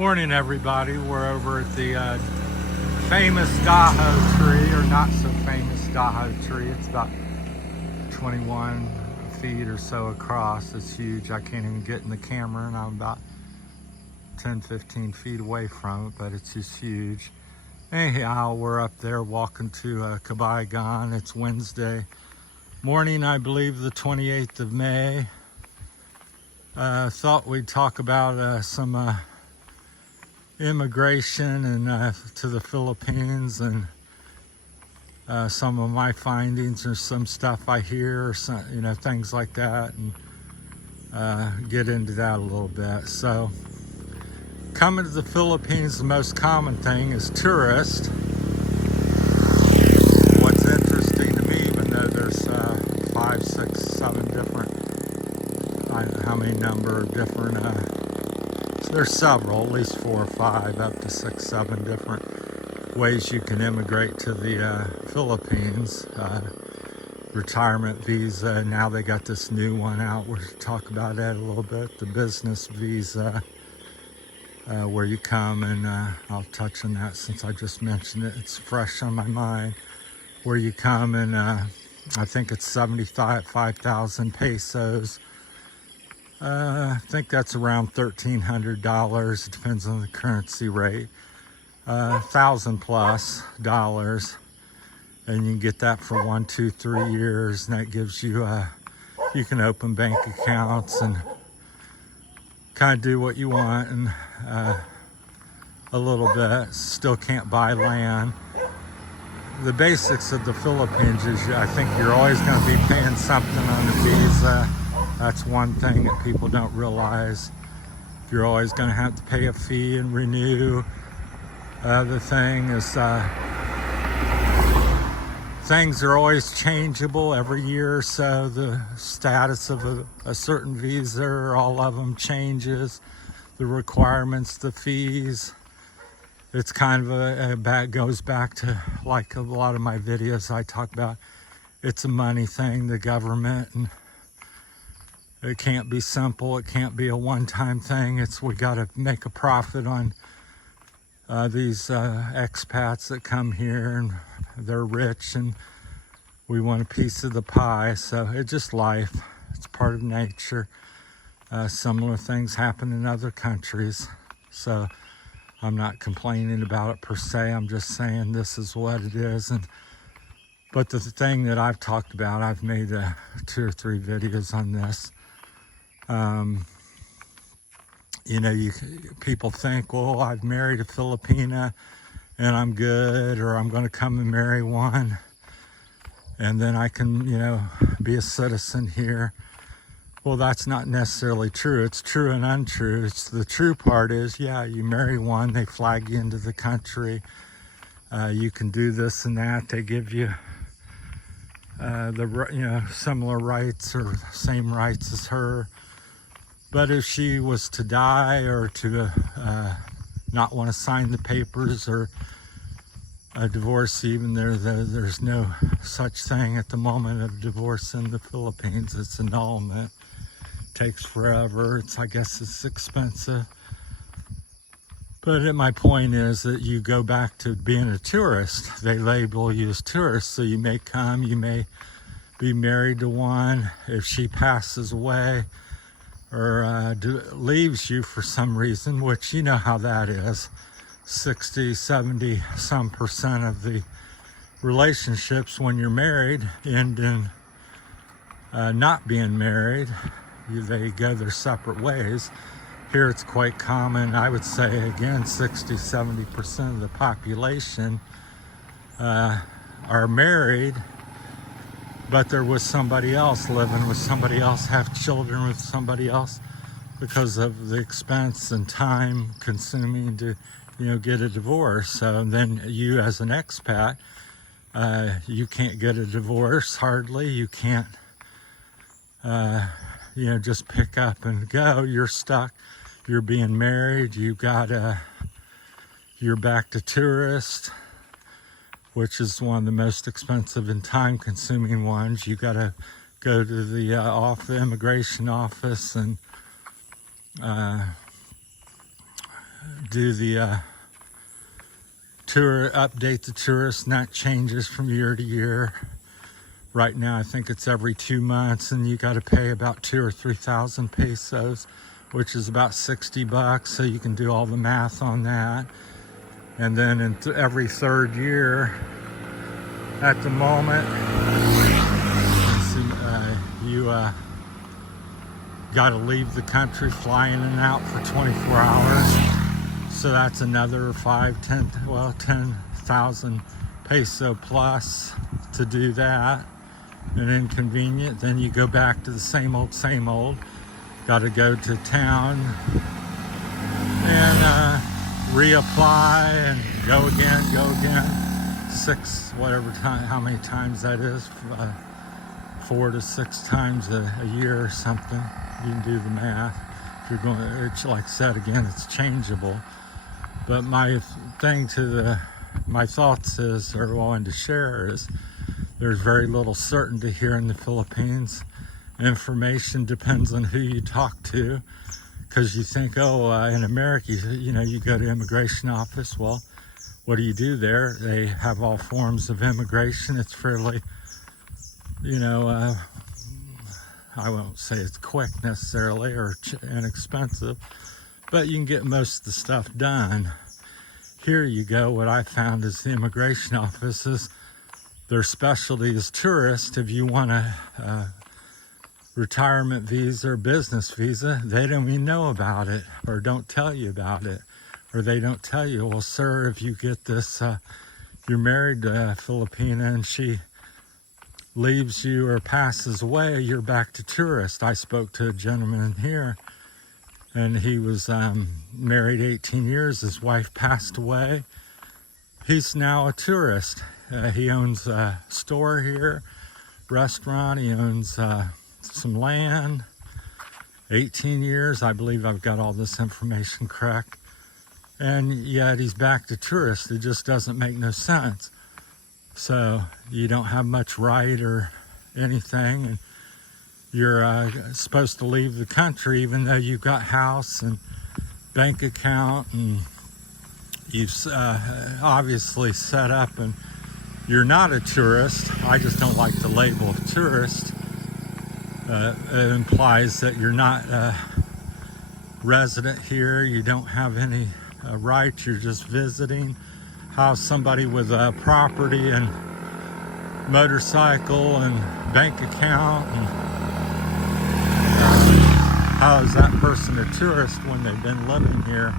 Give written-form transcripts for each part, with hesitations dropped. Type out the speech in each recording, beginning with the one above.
Morning, everybody. We're over at the famous Daho tree, or not so famous Daho tree. It's about 21 feet or so across. It's huge. I can't even get in the camera, and I'm about 10-15 feet away from it, but it's just huge. Anyhow, we're up there walking to Cabayugan. It's Wednesday morning, I believe, the 28th of May. Thought we'd talk about some immigration and to the Philippines, and some of my findings or some stuff I hear, or some, things like that, and get into that a little bit. So, coming to the Philippines, the most common thing is tourist. What's interesting to me, even though there's 5, 6, 7 different, I don't know how many number of different, there's several, at least 4 or 5, up to 6, 7 different ways you can immigrate to the Philippines. Retirement visa, now they got this new one out. We'll talk about that a little bit. The business visa, where you come, and I'll touch on that since I just mentioned it. It's fresh on my mind. Where you come, and I think it's 75,000 pesos. I think that's around $1,300. It depends on the currency rate. $1,000+ and you can get that for 1, 2, 3 years, and that gives you you can open bank accounts and kind of do what you want, and a little bit. Still can't buy land. The basics of the Philippines is I think you're always going to be paying something on the visa. That's one thing that people don't realize. You're always going to have to pay a fee and renew. The thing is, things are always changeable every year or so. The status of a certain visa, or all of them, changes. The requirements, the fees. It's kind of goes back to, like a lot of my videos I talk about, it's a money thing, the government, and it can't be simple. It can't be a one-time thing. We got to make a profit on these expats that come here, and they're rich, and we want a piece of the pie. So it's just life. It's part of nature. Similar things happen in other countries. So I'm not complaining about it per se. I'm just saying this is what it is. But the thing that I've talked about, I've made 2 or 3 videos on this. People think, well, I've married a Filipina and I'm good, or I'm going to come and marry one, and then I can, be a citizen here. Well, that's not necessarily true. It's true and untrue. The true part is, yeah, you marry one, they flag you into the country. You can do this and that. They give you similar rights or same rights as her. But if she was to die, or to not want to sign the papers, or a divorce, even there's no such thing at the moment of divorce in the Philippines. It's annulment. It takes forever. I guess it's expensive. But my point is that you go back to being a tourist. They label you as tourist, so you may come, you may be married to one. If she passes away, or leaves you for some reason, which you know how that is, 60, 70 some percent of the relationships when you're married end in not being married. They go their separate ways. Here it's quite common. I would say, again, 60, 70% of the population are married, but they're with somebody else, living with somebody else, have children with somebody else, because of the expense and time consuming to, get a divorce. So then you, as an expat, you can't get a divorce hardly. You can't, just pick up and go. You're stuck. You're being married. You're back to tourist, which is one of the most expensive and time-consuming ones. You got to go to the immigration office and do the tour, update the tourist, and that changes from year to year. Right now, I think it's every 2 months, and you got to pay about 2,000 or 3,000 pesos, which is about $60. So you can do all the math on that. And then every third year, at the moment, you got to leave the country, fly in and out for 24 hours. So that's another 10,000 peso plus to do that. And inconvenient. Then you go back to the same old. Got to go to town and reapply and go again. 6, whatever time, how many times that is, 4 to 6 times a year or something. You can do the math. If you're going, it's like I said again, it's changeable. But my thoughts is, or wanted to share is, there's very little certainty here in the Philippines. Information depends on who you talk to, because you think, in America, you go to immigration office. Well, what do you do there? They have all forms of immigration. It's fairly, I won't say it's quick necessarily or inexpensive, but you can get most of the stuff done. Here you go. What I found is the immigration offices, their specialty is tourist. If you want a retirement visa or business visa, they don't even know about it or don't tell you about it. Or they don't tell you, well, sir, if you get this, you're married to a Filipina and she leaves you or passes away, you're back to tourist. I spoke to a gentleman here, and he was married 18 years. His wife passed away. He's now a tourist. He owns a store here, restaurant. He owns some land. 18 years, I believe I've got all this information correct. And yet he's back to tourist. It just doesn't make no sense. So you don't have much right or anything. And you're supposed to leave the country even though you've got house and bank account and you've obviously set up, and you're not a tourist. I just don't like the label of tourist. It implies that you're not a resident here. You don't have any rights. You're just visiting. How somebody with a property and motorcycle and bank account, and how is that person a tourist when they've been living here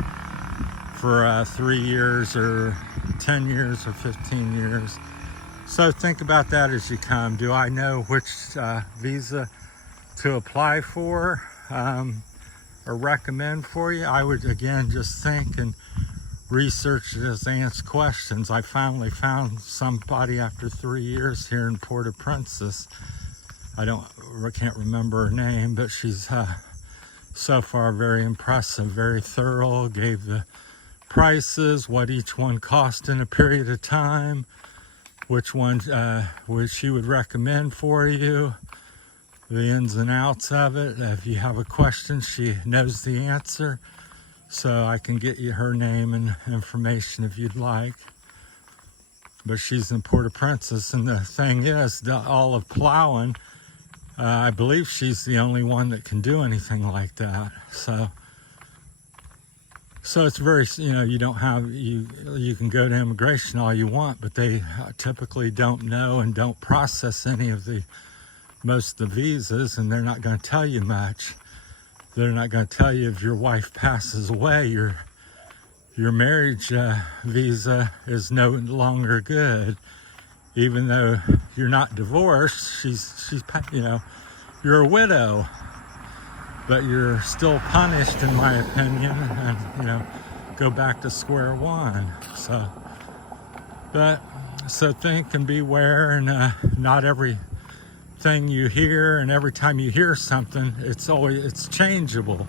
for 3 years or 10 years or 15 years? So think about that as you come. Do I know which visa to apply for or recommend for you? I would, again, just think and research, just answer questions. I finally found somebody after 3 years here in Port-au-Prince. I can't remember her name, but she's so far very impressive, very thorough, gave the prices, what each one cost in a period of time, which one she would recommend for you, the ins and outs of it. If you have a question, she knows the answer. So I can get you her name and information if you'd like. But she's in Port-au-Prince, and the thing is, all of Palawan, I believe she's the only one that can do anything like that. So it's very, you don't have, you can go to immigration all you want, but they typically don't know and don't process any of most of the visas, and they're not going to tell you much. They're not going to tell you if your wife passes away, your marriage visa is no longer good, even though you're not divorced. She's you're a widow, but you're still punished, in my opinion, and go back to square one. So think and beware, and not everything you hear, and every time you hear something, it's changeable.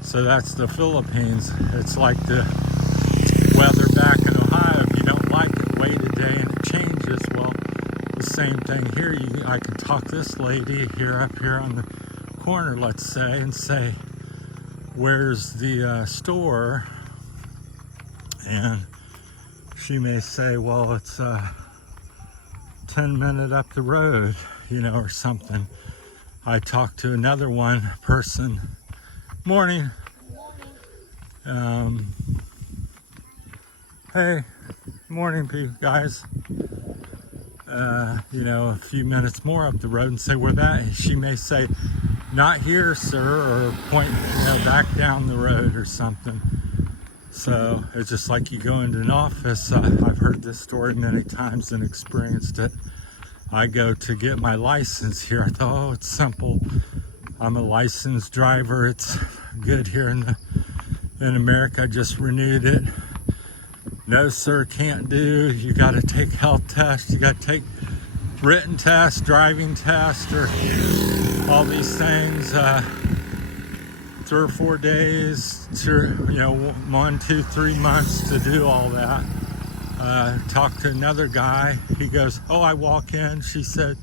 So that's the Philippines. It's like the weather back in Ohio. If you don't like it, wait a day and it changes. Well, the same thing here. I can talk this lady up here on the corner, let's say, and say, where's the store? And she may say, well, it's 10 minutes up the road, you know, or something. I talked to another one person, morning. Hey, morning, people, guys. You know, a few minutes more up the road and say, where that? She may say, not here, sir, or point, you know, back down the road or something. So it's just like you go into an office. I've heard this story many times and experienced it. I go to get my license here. I thought, oh, it's simple. I'm a licensed driver. It's good here in America. I just renewed it. No, sir, can't do. You got to take health tests. You got to take written tests, driving tests, or all these things. 3 or 4 days to, you know, 1, 2, 3 months to do all that. Talked to another guy. He goes, oh, I walk in. She said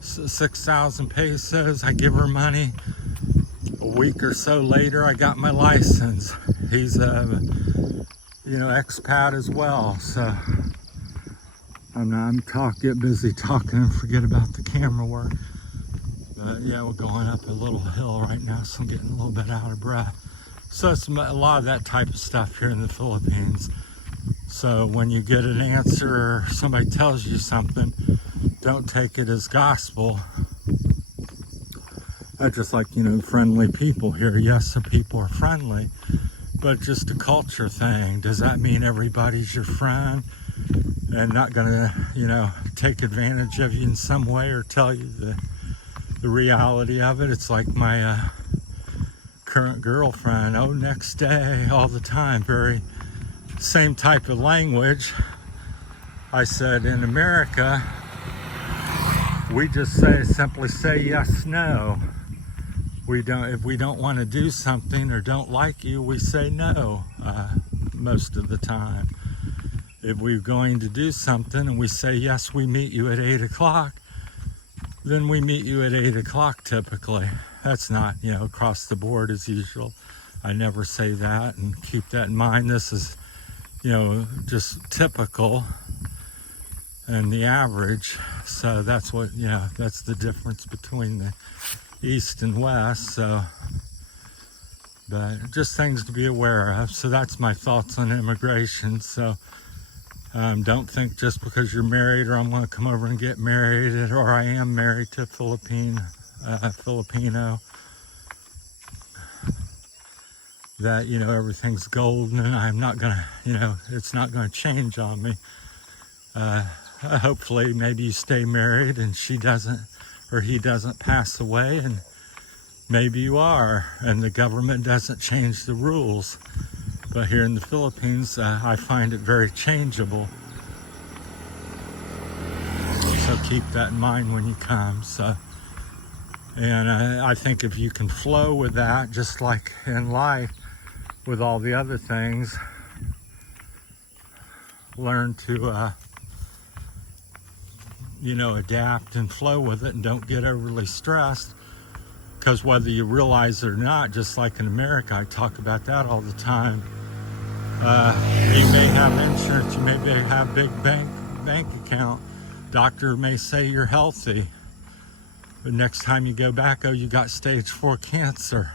6,000 pesos. I give her money. A week or so later, I got my license. He's you know, expat as well. So get busy talking and forget about the camera work. But yeah, we're going up a little hill right now, so I'm getting a little bit out of breath. So it's a lot of that type of stuff here in the Philippines. So when you get an answer or somebody tells you something, don't take it as gospel. Just like, you know, friendly people here. Yes, the people are friendly, but just a culture thing. Does that mean everybody's your friend and not gonna, you know, take advantage of you in some way or tell you the reality of it? It's like my current girlfriend. Oh, next day, all the time. Very same type of language. I said, in America, we just simply say yes, no. If we don't want to do something or don't like you, we say no most of the time. If we're going to do something and we say yes, we meet you at 8 o'clock, then we meet you at 8 o'clock typically. That's not, you know, across the board as usual. I never say that, and keep that in mind. This is, you know, just typical and the average. So that's what, you know, that's the difference between the East and West. So, but just things to be aware of. So that's my thoughts on immigration. So don't think just because you're married, or I'm going to come over and get married, or I am married to a Filipino, that, you know, everything's golden and I'm not going to, you know, it's not going to change on me. Hopefully maybe you stay married and she doesn't, or he doesn't pass away, and maybe you are, and the government doesn't change the rules. But here in the Philippines, I find it very changeable. So keep that in mind when you come. So, and I think if you can flow with that, just like in life, with all the other things, learn to you know, adapt and flow with it, and don't get overly stressed. Because whether you realize it or not, just like in America, I talk about that all the time. You may have insurance, you may have big bank account. Doctor may say you're healthy, but next time you go back, oh, you got stage 4 cancer.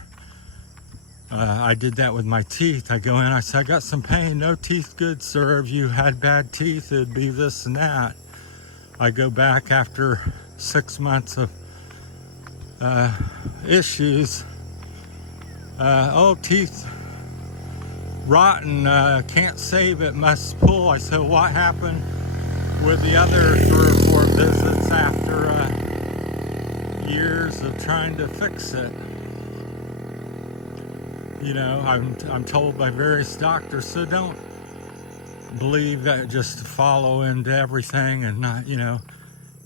I did that with my teeth. I go in, I say, I got some pain. No teeth good, sir. If you had bad teeth, it'd be this and that. I go back after 6 months of issues. Oh, teeth rotten, can't save it, must pull. I said, what happened with the other 3 or 4 visits after years of trying to fix it? You know, I'm told by various doctors, so don't believe that just to follow into everything and not, you know,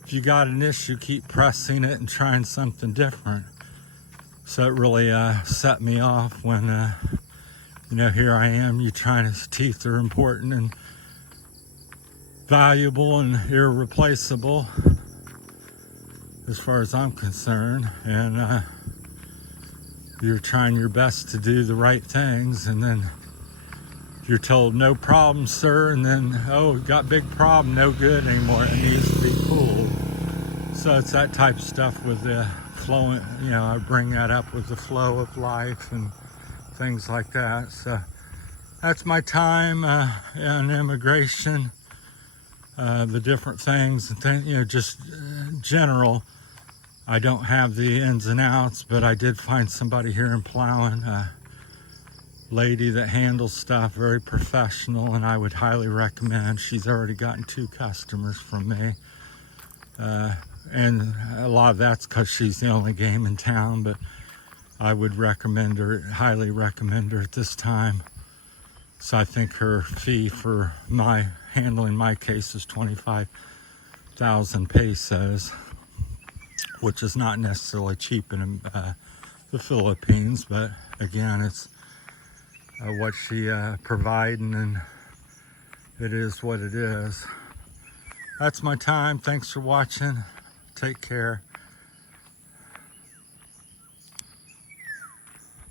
if you got an issue, keep pressing it and trying something different. So it really set me off when, you know, here I am, you trying to, teeth are important and valuable and irreplaceable as far as I'm concerned, and you're trying your best to do the right things, and then you're told no problem, sir, and then, oh, got big problem, no good anymore, it needs to be pulled. So it's that type of stuff with the flowing, I bring that up with the flow of life and things like that. So that's my time in immigration, the different things and just general. I don't have the ins and outs, but I did find somebody here in Palawan, a lady that handles stuff, very professional, and I would highly recommend. She's already gotten 2 customers from me. And a lot of that's because she's the only game in town, but I would recommend her, highly recommend her at this time. So I think her fee for handling my case is 25,000 pesos, which is not necessarily cheap in the Philippines, but again, it's what she providing, and it is what it is. That's my time. Thanks for watching. Take care.